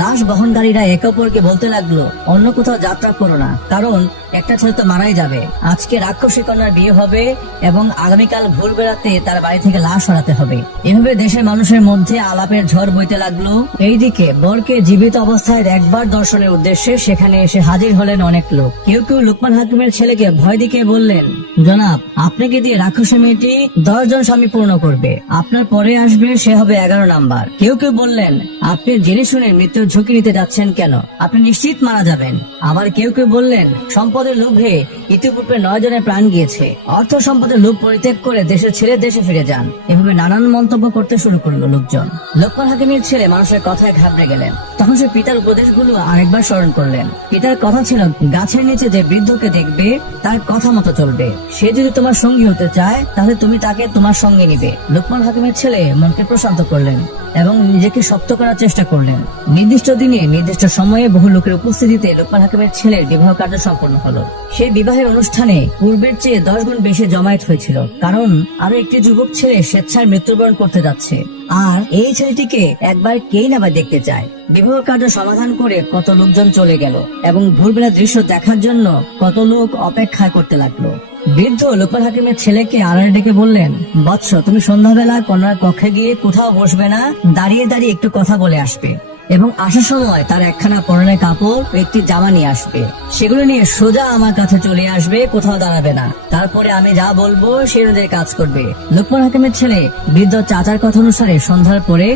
লাশ বহনকারীরা একে অপরকে বলতে লাগলো, অন্য কোথাও যাত্রা করো না, কারণ একটা ছেলে তো মারাই যাবে। আজকে রাক্ষসী কন্যার বিয়ে হবে এবং আগামীকাল ভোর বেড়াতে তার বাড়ি থেকে লাশ সরাতে হবে। এভাবে দেশের মানুষের মধ্যে আলাপের ঝড় বইতে লাগলো। এইদিকে বরকে জীবিত অবস্থায় একবার দর্শনের উদ্দেশ্যে সেখানে এসে হাজির হলেন অনেক লোক। কেউ কেউ লোকমান হাকিমের ছেলেকে ভয় দেখিয়ে বললেন, জনাব, আপনাকে দিয়ে রাক্ষসী মেয়েটি 10 জন স্বামী পূর্ণ করবে, আপনার পরে আসবে সে হবে 11 নাম্বার। কেউ কেউ বললেন, আপনি জেনে শুনে মৃত্যুর ঝুঁকি নিতে যাচ্ছেন কেন, আপনি নিশ্চিত মারা যাবেন। আবার কেউ কেউ বললেন, সম্পদের লোভে ইতিপূর্বে 9 জনের প্রাণ গিয়েছে, অর্থ সম্পদের লোভ পরিত্যাগ করে দেশের ছেড়ে দেশে ফিরে যান। এভাবে নানান মন্তব্য করতে শুরু করলো লোকজন। লোকমান হাকিমের ছেলে মানুষের কথায় ঘাবড়ে গেলেন। তখন সে পিতার উপদেশগুলো আরেকবার স্মরণ করলেন। পিতার কথা ছিল, গাছের নিচে যে বৃদ্ধকে দেখবে তার কথা মতো চলবে, সে যদি তোমার সঙ্গী হতে চায় তাহলে তুমি তাকে তোমার সঙ্গে নিবে। লোকমান হাকিমের ছেলে মনকে প্রশান্ত করলেন এবং নিজেকে শক্ত করার চেষ্টা করলেন। নির্দিষ্ট দিনে নির্দিষ্ট সময়ে বহু লোকের উপস্থিতিতে লোকমান হাকিমের ছেলের বিবাহ কার্য সম্পন্ন হলো। সেই বিবাহের অনুষ্ঠানে পূর্বের চেয়ে 10 গুণ বেশি জমায়েত হয়েছিল, কারণ আরো একটি যুবক ছেলে স্বেচ্ছায় মৃত্যুবরণ করতে যাচ্ছে, আর এই ছেলেটিকে একবার কেই না বা দেখতে চায়। বিবাহ কার্য সমাধান করে কত লোকজন চলে গেল এবং ভোরবেলা দৃশ্য দেখার জন্য কত লোক অপেক্ষা করতে লাগলো। বৃদ্ধ লোকমান হাকিমের ছেলেকে আড়ালে ডেকে বললেন, বৎস, তুমি সন্ধ্যাবেলা কন্যার কক্ষে গিয়ে কোথাও বসবে না, দাঁড়িয়ে দাঁড়িয়ে একটু কথা বলে আসবে এবং আসার সময় তার একখানা পরনের কাপড় ও একটি জামা নিয়ে আসবে। সেগুলো নিয়ে সোজা আমার কাছে চলে আসবে, কোথাও দাঁড়াবে না। তারপরে আমি যা বলবো সে অনুযায়ী কাজ করবে। লোকমান হাকিমের ছেলে বৃদ্ধ চাচার কথা অনুসারে সন্ধ্যার পরে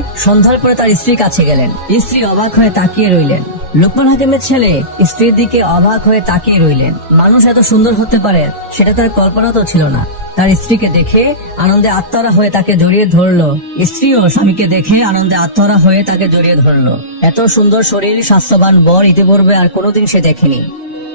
তার স্ত্রীর কাছে গেলেন। স্ত্রী অবাক হয়ে তাকিয়ে রইলেন। লোকমান হাকিমের ছেলে স্ত্রীর দিকে অবাক হয়ে তাকিয়ে রইলেন। মানুষ এত সুন্দর হতে পারে সেটা তার কল্পনা তো ছিল না। তার স্ত্রীকে দেখে আনন্দে আত্মহারা হয়ে তাকে জড়িয়ে ধরলো। স্ত্রীও স্বামীকে দেখে আনন্দে আত্মহারা হয়ে তাকে জড়িয়ে ধরলো। এত সুন্দর শরীর, স্বাস্থ্যবান বর ইতিপূর্বে আর কোনোদিন সে দেখেনি।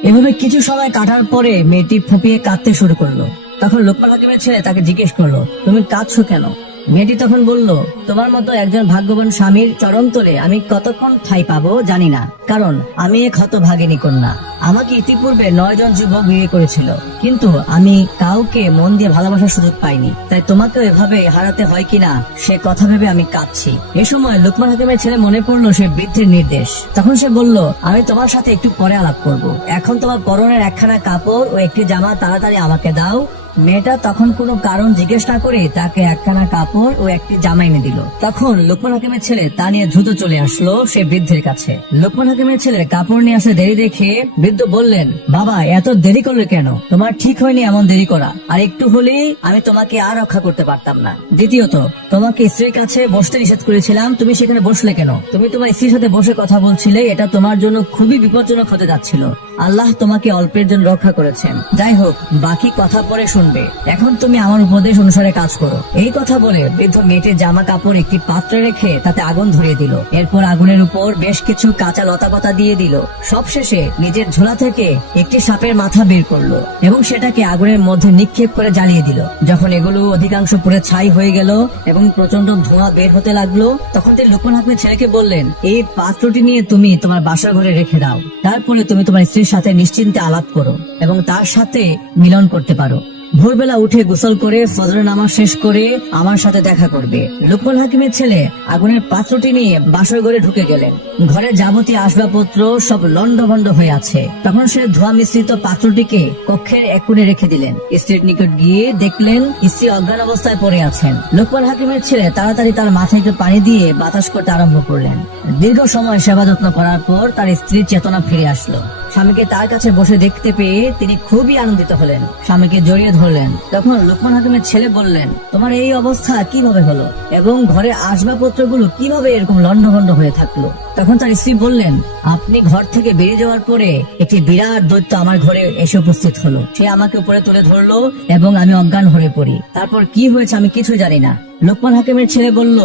এভাবে কিছু সময় কাটার পরে মেয়েটি ফুঁপিয়ে কাঁদতে শুরু করলো। তখন লোকমান হাকিমের ছেলে তাকে জিজ্ঞেস করলো, তুমি কাঁদছো কেন? মেয়েটি তখন বলল, তোমার মতো একজন ভাগ্যবান স্বামীর চরণতলে আমি কতক্ষণ ঠাঁই পাবো জানি না, কারণ আমি এক হতভাগিনী কন্যা। আমাকে ইতিপূর্বে 9 জন যুবক বিয়ে করেছিল, কিন্তু আমি কাউকে মন দিয়ে ভালোবাসার সুযোগ পাইনি। তাই তোমাকেও এভাবে হারাতে হয় কিনা সে কথা ভেবে আমি কাঁদছি। এ সময় লোকমান হাকিমের ছেলে মনে পড়লো সে বৃদ্ধের নির্দেশ। তখন সে বলল, আমি তোমার সাথে একটু পরে আলাপ করব, এখন তোমার পরনের একখানা কাপড় ও একটি জামা তাড়াতাড়ি আমাকে দাও। মেয়েটা তখন কোনো কারণ জিজ্ঞেস না করে তাকে একখানা কাপড় ও একটি জামা এনে দিল। তখন লোকমান হাকিমের ছেলে তা নিয়ে দ্রুত চলে আসলো সে বৃদ্ধের কাছে। লোকমান হাকিমের ছেলের কাপড় নিয়ে আসে দেরি দেখে বৃদ্ধ বললেন, বাবা, এত দেরি করলে কেন? তোমার ঠিক হয়নি এমন দেরি করা, আর একটু হলেই আমি তোমাকে আর রক্ষা করতে পারতাম না। দ্বিতীয়ত, তোমাকে স্ত্রীর কাছে বসতে নিষেধ করেছিলাম, তুমি সেখানে বসলে কেন? তুমি তোমার স্ত্রীর সাথে বসে কথা বলছিলে, এটা তোমার জন্য খুবই বিপজ্জনক হতে যাচ্ছিল। আল্লাহ তোমাকে অল্পের জন্য রক্ষা করেছেন। যাই হোক, বাকি কথা পরে শুনবে, এখন তুমি আমার উপদেশ অনুসারে কাজ করো। এই কথা বলে বৃদ্ধ মেয়েটির জামা কাপড় একটি পাত্রে রেখে তাতে আগুন ধরিয়ে দিল। এরপর আগুনের উপর বেশ কিছু কাঁচা লতাপাতা দিয়ে দিল। সবশেষে নিজের ঝোলা থেকে একটি সাপের মাথা বের করলো এবং সেটাকে আগুনের মধ্যে নিক্ষেপ করে জ্বালিয়ে দিল। যখন এগুলো অধিকাংশ পুড়ে ছাই হয়ে গেল এবং প্রচন্ড ধোঁয়া বের হতে লাগলো, তখন তিনি লোকমান হাকিমের ছেলেকে বললেন, এই পাত্রটি নিয়ে তুমি তোমার বাসার ঘরে রেখে দাও। তারপরে তুমি তোমার স্ত্রীর সাথে নিশ্চিন্তে আলাপ করো এবং তার সাথে মিলন করতে পারো। ভোরবেলা উঠে গোসল করে ফজরের নামাজ শেষ করে আমার সাথে দেখা করবে। লোকমান হাকিমের ছেলে আগুনের পাত্রটি নিয়ে বাসর ঘরে ঢুকে গেলেন। ঘরের যাবতীয় আসবাবপত্র সব লন্ডভন্ড হয়ে আছে। তখন সে ধোঁয়া মিশ্রিত পাত্রটিকে কক্ষের এক কোণে রেখে দিলেন। স্ত্রীর নিকট গিয়ে দেখলেন স্ত্রী অজ্ঞান অবস্থায় পড়ে আছেন। লোকমান হাকিমের ছেলে তাড়াতাড়ি তার মাথায় একটু পানি দিয়ে বাতাস করতে আরম্ভ করলেন। দীর্ঘ সময় সেবা যত্ন করার পর তার স্ত্রীর চেতনা ফিরে আসলো। স্বামীকে তার কাছে বসে দেখতে পেয়ে তিনি খুবই আনন্দিত হলেন, স্বামীকে জড়িয়ে ধরলেন। তখন লোকমান হাকিমের ছেলে বললেন, তোমার এই অবস্থা কিভাবে হলো এবং ঘরে আসবাবপত্রগুলো কিভাবে এরকম লন্ডভন্ড হয়ে থাকলো? তখন তার স্ত্রী বললেন, আপনি ঘর থেকে বেরিয়ে যাওয়ার পরে একটি বিরাট দৈত্য আমার ঘরে এসে উপস্থিত হলো। সে আমাকে উপরে তুলে ধরলো এবং আমি অজ্ঞান হয়ে পড়ি। তারপর কি হয়েছে আমি কিছু জানি না। লোকমান হাকিমের ছেলে বলল,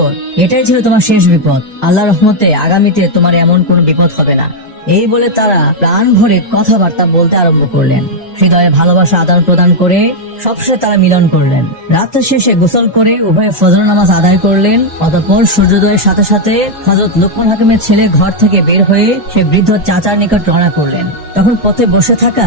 এটাই ছিল তোমার শেষ বিপদ। আল্লাহর রহমতে আগামীতে তোমার এমন কোনো বিপদ হবে না। এই বলে তারা প্রাণ ভরে কথাবার্তা বলতে আরম্ভ করলেন। হৃদয়ে ভালোবাসা আদান প্রদান করে সবশেষে তারা মিলন করলেন। রাত শেষে গোসল করে উভয়ে ফজর নামাজ আদায় করলেন। অতঃপর সূর্যোদয়ের সাথে সাথে হযরত লোকমান হাকিমের ছেলে ঘর থেকে বের হয়ে সে বৃদ্ধ চাচার নিকট রওনা করলেন। তখন পথে বসে থাকা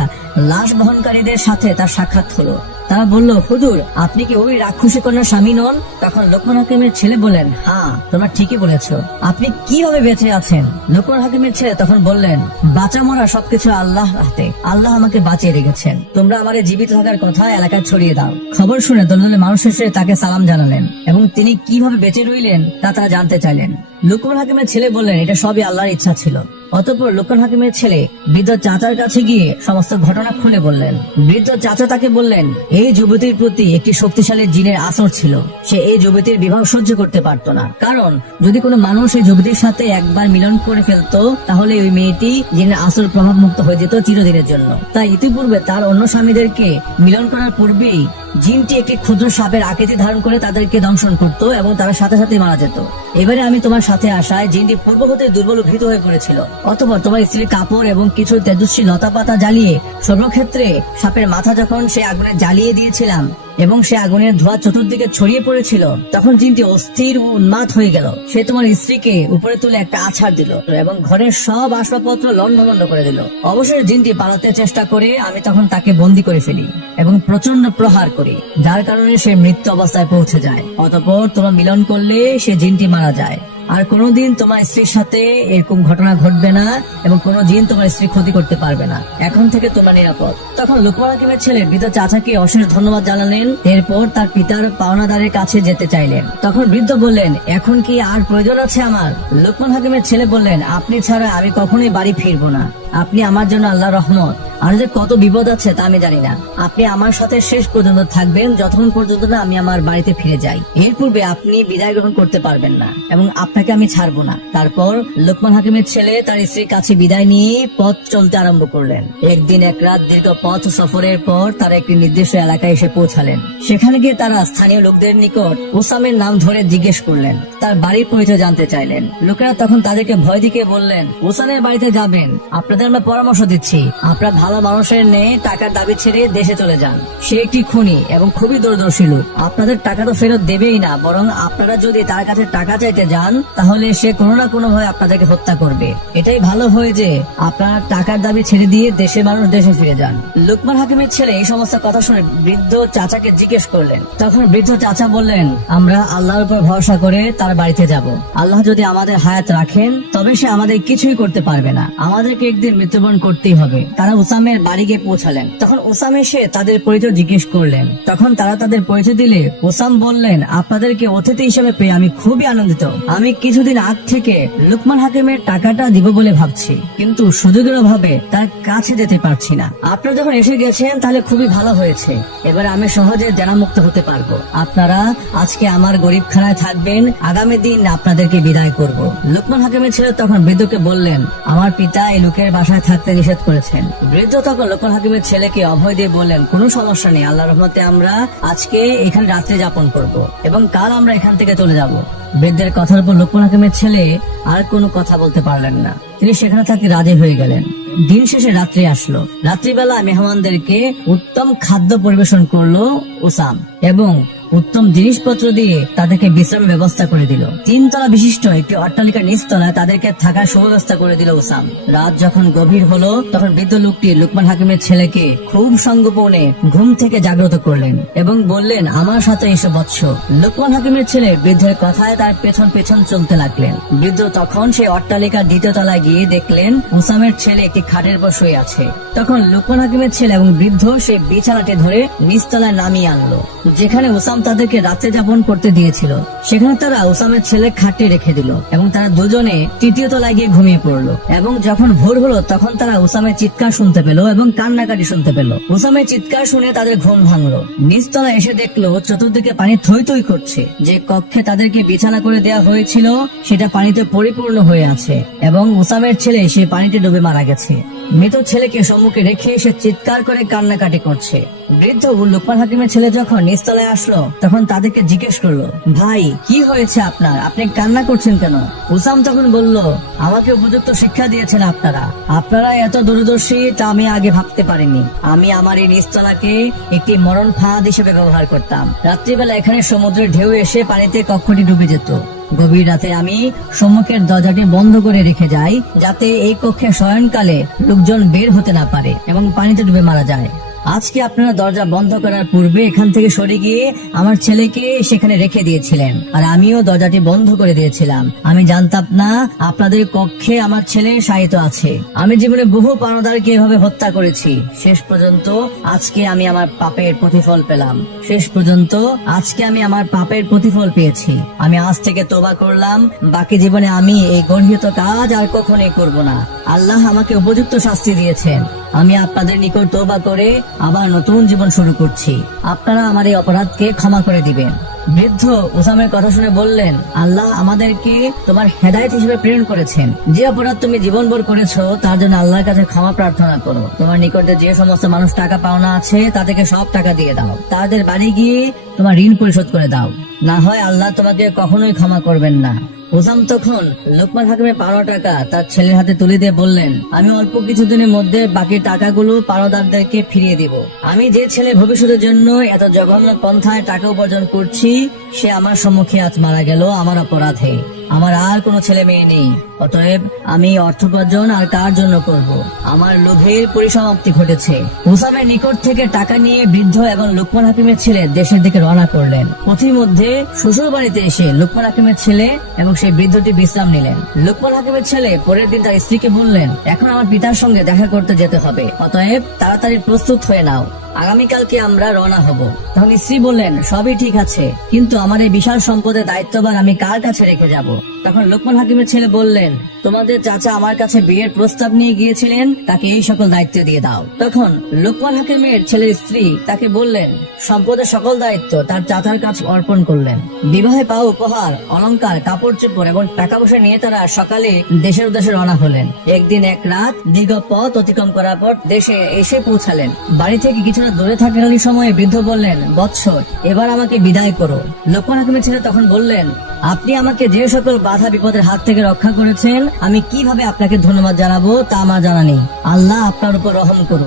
লাশ বহনকারীদের সাথে তার সাক্ষাৎ হলো। তারা বলল, হুজুর আপনি কি ওই রাক্ষসী কন্যার স্বামী নন? তখন লোকমান হাকিমের ছেলে বললেন, হ্যাঁ তোমরা ঠিকই বলেছ। আপনি কিভাবে বেঁচে আছেন? লোকমান হাকিমের ছেলে তখন বললেন, বাঁচা মরা সবকিছু আল্লাহ হাতে, আল্লাহ আমাকে বাঁচিয়ে রেখেছেন। তোমরা আমার জীবিত থাকার কথা এলাকায় ছড়িয়ে দাও। খবর শুনে দলদলে মানুষ এসে তাকে সালাম জানালেন এবং তিনি কিভাবে বেঁচে রইলেন তা তারা জানতে চাইলেন। লোকমান হাকিমের ছেলে বললেন, এটা সবই আল্লাহর ইচ্ছা ছিল। অতঃপর লোকমান হাকিমের ছেলে বৃদ্ধ চাচার কাছে গিয়ে সমস্ত ঘটনা খুলে বললেন। বৃদ্ধ চাচা তাকে বললেন, এই যুবতীর প্রতি একটি শক্তিশালী জিনের আসর ছিল। সে এই যুবতীর বিবাহ সহ্য করতে পারত না, কারণ যদি কোনো মানুষ এই যুবতীর সাথে একবার মিলন করে ফেলতো তাহলে ওই মেয়েটি জিনের আসর প্রভাব মুক্ত হয়ে যেত চিরদিনের জন্য। তাই ইতিপূর্বে তার অন্য স্বামীদেরকে মিলন করার পূর্বেই জিনটি একটি ক্ষুদ্র সাপের আকৃতি ধারণ করে তাদেরকে দংশন করত এবং তারা সাথে সাথে মারা যেত। এবারে আমি তোমার সাথে আসায় জিনটি পূর্ব হতে দুর্বল ও ভীত হয়ে পড়েছিল। অতঃপর তোমার স্ত্রীর কাপড় এবং কিছু তেজস্বী লতা পাতা জ্বালিয়ে সর্বক্ষেত্রে সাপের মাথা যখন সে আগুনে জ্বালিয়ে দিয়েছিলাম এবং সে আগুনের ধোঁয়া চতুর্দিকে ছড়িয়ে পড়েছিল, তখন জিনটি অস্থির ও উন্মাদ হয়ে গেল। সে তোমার স্ত্রীকে উপরে তুলে একটা আছাড় দিল এবং ঘরের সব আসবাবপত্র লন্ডভন্ড করে দিল। অবশেষে জিনটি পালাতে চেষ্টা করে আমি তখন তাকে বন্দী করে ফেলি এবং প্রচন্ড প্রহার করি, যার কারণে সে মৃত্যু অবস্থায় পৌঁছে যায়। অতঃপর তোমার মিলন করলে সে জিনটি মারা যায়। আর কোনোদিন তোমার স্ত্রীর সাথে এরকম ঘটনা ঘটবে না এবং কোনো জিন তোমার স্ত্রী ক্ষতি করতে পারবে না। এখন থেকে তোমরা নিরাপদ। তখন লোকমান হাকিমের ছেলে বৃদ্ধ চাচাকে অশেষ ধন্যবাদ জানালেন। এরপর তার পিতার পাওনাদারের কাছে যেতে চাইলেন। তখন বৃদ্ধ বললেন, এখন কি আর প্রয়োজন আছে আমার? লোকমান হাকিমের ছেলে বললেন, আপনি ছাড়া আমি কখনোই বাড়ি ফিরবো না। আপনি আমার জন্য আল্লাহর রহমত। আর যে কত বিপদ আছে তা আমি জানি না। আপনি আমার সাথে শেষ পর্যন্ত থাকবেন, যতক্ষণ পর্যন্ত না আমি আমার বাড়িতে ফিরে যাই। এর পূর্বে আপনি বিদায় গ্রহণ করতে পারবেন না এবং আপনাকে আমি ছাড়বো না। তারপর লোকমান হাকিমের ছেলে তার স্ত্রীর কাছে বিদায় নিয়ে পথ চলতে আরম্ভ করলেন। একদিন এক রাত দীর্ঘ পথ সফরের পর তারা একটি নির্দিষ্ট এলাকায় এসে পৌঁছালেন। সেখানে গিয়ে তারা স্থানীয় লোকদের নিকট ওসামের নাম ধরে জিজ্ঞেস করলেন, তার বাড়ির পরিচয় জানতে চাইলেন। লোকেরা তখন তাদেরকে ভয় দিকে বললেন, ওসামের বাড়িতে যাবেন, আপনাদের আমরা পরামর্শ দিচ্ছি, আপনারা ভালো মানুষের নেই টাকার দাবি ছেড়ে দেশে চলে যান। সে একটি খুনি এবং খুবই দূরদর্শী লোক। আপনাদের টাকা তো ফেরত দেবেই না, বরং আপনারা যদি তার কাছে টাকা চাইতে যান তাহলে সে কোনো না কোনো ভাবে আপনাদেরকে হত্যা করবে। এটাই ভালো হয় যে আপনারা টাকার দাবি ছেড়ে দিয়ে দেশের মানুষ দেশে ফিরে যান। লোকমান হাকিমের ছেলে এই সমস্ত কথা শুনে বৃদ্ধ চাচাকে জিজ্ঞেস করলেন। তখন বৃদ্ধ চাচা বললেন, আমরা আল্লাহর উপর ভরসা করে তার বাড়িতে যাব। আল্লাহ যদি আমাদের হায়াত রাখেন তবে সে আমাদের কিছুই করতে পারবে না। আমাদেরকে একদিন মৃত্যুবরণ করতেই হবে। তারা ওসামের বাড়ি গিয়ে পৌঁছালেন। তখন ওসাম এসে তাদের পরিচয় জিজ্ঞেস করলেন। তখন তারা তাদের পরিচয় দিলে ওসাম বললেন, আপনাদেরকে অতিথি হিসেবে পেয়ে আমি খুবই আনন্দিত। আমি কিছুদিন আগ থেকে লোকমান হাকিমের টাকাটা দিব বলে ভাবছি, কিন্তু সুযোগের অভাবে তার কাছে যেতে পারছি না। আপনারা যখন এসে গেছেন তাহলে খুবই ভালো হয়েছে। এবার আমি সহজে জানামুক্ত হতে পারবো। আপনারা আজকে আমার গরিবখানায় থাকবেন, আগামী দিন আপনাদেরকে বিদায় করব। লোকমান হাকিমের ছেলে তখন বৃদ্ধকে বললেন, আমার পিতা এই লোকের বাসায় থাকতে নিষেধ করেছেন। বৃদ্ধ তখন লোকমান হাকিমের ছেলেকে অভয় দিয়ে বললেন, কোনো সমস্যা নেই, আল্লাহর রহমতে আমরা আজকে এখানে রাত্রি যাপন করব এবং কাল আমরা এখান থেকে চলে যাব। বৃদ্ধের কথার উপর লোকমান হাকিমের ছেলে আর কোনো কথা বলতে পারলেন না। তিনি সেখানে থাকতে রাজি হয়ে গেলেন। দিন শেষে রাত্রি আসলো। রাত্রিবেলা মেহমানদেরকে উত্তম খাদ্য পরিবেশন করলো ওসাম এবং উত্তম জিনিসপত্র দিয়ে তাদেরকে বিশ্রামের ব্যবস্থা করে দিল। 3 তলা বিশিষ্ট একটি অট্টালিকার নিচতলায় তাদেরকে থাকার সুব্যবস্থা করে দিল ওসাম। রাত যখন গভীর হলো তখন বৃদ্ধ লোকটি লোকমান হাকিমের ছেলেকে খুব সঙ্গোপনে ঘুম থেকে জাগ্রত করলেন এবং বললেন, আমার সাথে এসে বৎস। লোকমান হাকিমের ছেলে বৃদ্ধের কথায় তার পেছন পেছন চলতে লাগলেন। বৃদ্ধ তখন সেই অট্টালিকার 2য় তলায় গিয়ে দেখলেন ওসামের ছেলে একটি খাটের উপর শুয়ে আছে। তখন লোকমান হাকিমের ছেলে এবং বৃদ্ধ সেই বিছানাটি ধরে নিচতলায় নামিয়ে আনলো, যেখানে ওসাম তাদেরকে রাত্রে যাপন করতে দিয়েছিল। সেখানে তারা ওসামের ছেলে খাটে রেখে দিল এবং তারা দুজনে 3য় তলায় গিয়ে ঘুমিয়ে পড়লো। এবং যখন ভোর হলো তখন তারা ওসামের চিৎকার শুনতে পেল এবং কান্নাকাটি শুনতে পেল। ওসামের চিৎকার শুনে তাদের ঘুম ভাঙলো। নিচতলায় এসে দেখলো চতুর্দিকে পানি থই থই করছে। যে কক্ষে তাদেরকে বিছানা করে দেওয়া হয়েছিল সেটা পানিতে পরিপূর্ণ হয়ে আছে এবং ওসামের ছেলে সে পানিতে ডুবে মারা গেছে। মৃত ছেলেকে সম্মুখে রেখে সে চিৎকার করে কান্নাকাটি করছে। বৃদ্ধ লোকমান হাকিমের ছেলে যখন নিচতলায় আসলো তখন তাদেরকে জিজ্ঞেস করলো, ভাই কি হয়েছে আপনার, আপনি কান্না করছেন কেন? ওসাম তখন বলল, আমাকে উপযুক্ত শিক্ষা দিয়েছেন আপনারা এত দূরদর্শী তা আমি আগে ভাবতে পারিনি। আমি আমার এই নিচতলাকে একটি মরণ ফাঁদ হিসেবে ব্যবহার করতাম। রাত্রিবেলা এখানে সমুদ্রের ঢেউ এসে পানিতে কক্ষটি ডুবে যেত। গভীর রাতে আমি সম্মুখের দরজাটি বন্ধ করে রেখে যাই, যাতে এই কক্ষে শয়নকালে লোকজন বের হতে না পারে এবং পানিতে ডুবে মারা যায়। আজকে আপনারা দরজা বন্ধ করার পূর্বে এখান থেকে সরে গিয়ে আমার ছেলেকে সেখানে রেখে দিয়েছিলেন, আর আমিও দরজাটি বন্ধ করে দিয়েছিলাম। আমি জানতাম না আপনাদের কক্ষে আমার ছেলে শায়িত আছে। আমি জীবনে বহু পাওনাদারকে এভাবে হত্যা করেছি। শেষ পর্যন্ত আজকে আমি আমার পাপের প্রতিফল পেলাম। পেয়েছি। আমি আজ থেকে তওবা করলাম, বাকি জীবনে আমি এই গর্হিত কাজ আর কখনোই করব না। আল্লাহ আমাকে উপযুক্ত শাস্তি দিয়েছেন। আমি আপনাদের নিকট তওবা করে আবার নতুন জীবন শুরু করছি। আপনারা আমার এই অপরাধকে ক্ষমা করে দিবেন। বৃদ্ধ উসামের কথা শুনে বললেন, আল্লাহ আমাদেরকে তোমার হেদায়েত হিসেবে প্রেরণ করেছেন। যে অপরাধ তুমি জীবনভর করেছো তার জন্য আল্লাহর কাছে ক্ষমা প্রার্থনা করো। তোমার নিকটে যে সমস্ত মানুষ টাকা পাওনা আছে তাদেরকে সব টাকা দিয়ে দাও। তাদের বাড়ি গিয়ে তোমার ঋণ পরিশোধ করে দাও, না হয় আল্লাহ তোমাকে কখনোই ক্ষমা করবেন না। উসাম তখন লোকমান হাকিমের পাওনা টাকা তার ছেলের হাতে তুলে দিয়ে বললেন, আমি অল্প কিছুদিনের মধ্যে বাকি টাকাগুলো পাওনাদারদেরকে ফিরিয়ে দিব। আমি যে ছেলে ভবিষ্যতের জন্য এত জঘন্য পন্থায় টাকা উপার্জন করছি সে আমার সম্মুখে আজ মারা গেল আমার অপরাধে। আমার আর কোনো ছেলে মেয়ে নেই, অতএব আমি অর্থ উপার্জন আর কার জন্য করব? আমার লোভের পরিসমাপ্তি ঘটেছে। উসামের নিকট থেকে টাকা নিয়ে বৃদ্ধ এবং লোকমান হাকিমের ছেলে দেশের দিকে রওনা করলেন। পথিমধ্যে শ্বশুর বাড়িতে এসে লোকমান হাকিমের ছেলে এবং সেই বৃদ্ধটি বিশ্রাম নিলেন। লোকমান হাকিমের ছেলে পরের দিন তার স্ত্রীকে বললেন, এখন আমার পিতার সঙ্গে দেখা করতে যেতে হবে, অতএব তাড়াতাড়ি প্রস্তুত হয়ে নাও, আগামীকালকে আমরা রওনা হব। তখন স্ত্রী বললেন, সবই ঠিক আছে, কিন্তু আমার এই বিশাল সম্পদের দায়িত্বভার আমি কার কাছে রেখে যাব? তখন লোকমান হাকিমের ছেলে বললেন, তোমাদের চাচা আমার কাছে বিয়ের প্রস্তাব নিয়ে গিয়েছিলেন, তাকে এই সকল দায়িত্ব দিয়ে দাও। তখন লোকমান হাকিমের ছেলের স্ত্রী তাকে বললেন, সম্পদের সকল দায়িত্ব তার চাচার কাছে অর্পণ করলেন। বিবাহে পাওয়া উপহার, অলংকার, কাপড় চোপড় এবং টাকা পয়সা নিয়ে তারা সকালে দেশের উদ্দেশ্যে রওনা হলেন। একদিন এক রাত দীর্ঘ পথ অতিক্রম করার পর দেশে এসে পৌঁছালেন। বাড়ি থেকে কিছুটা দূরে থাকাকালীন সময়ে বৃদ্ধ বললেন, বৎস, এবার আমাকে বিদায় করো। লোকমান হাকিমের ছেলে তখন বললেন, আপনি আমাকে যে সকল বাধা বিপদের হাত থেকে রক্ষা করেছেন, আমি কিভাবে আপনাকে ধন্যবাদ জানাবো তা আমার জানা নেই। আল্লাহ আপনার উপর রহম করুন।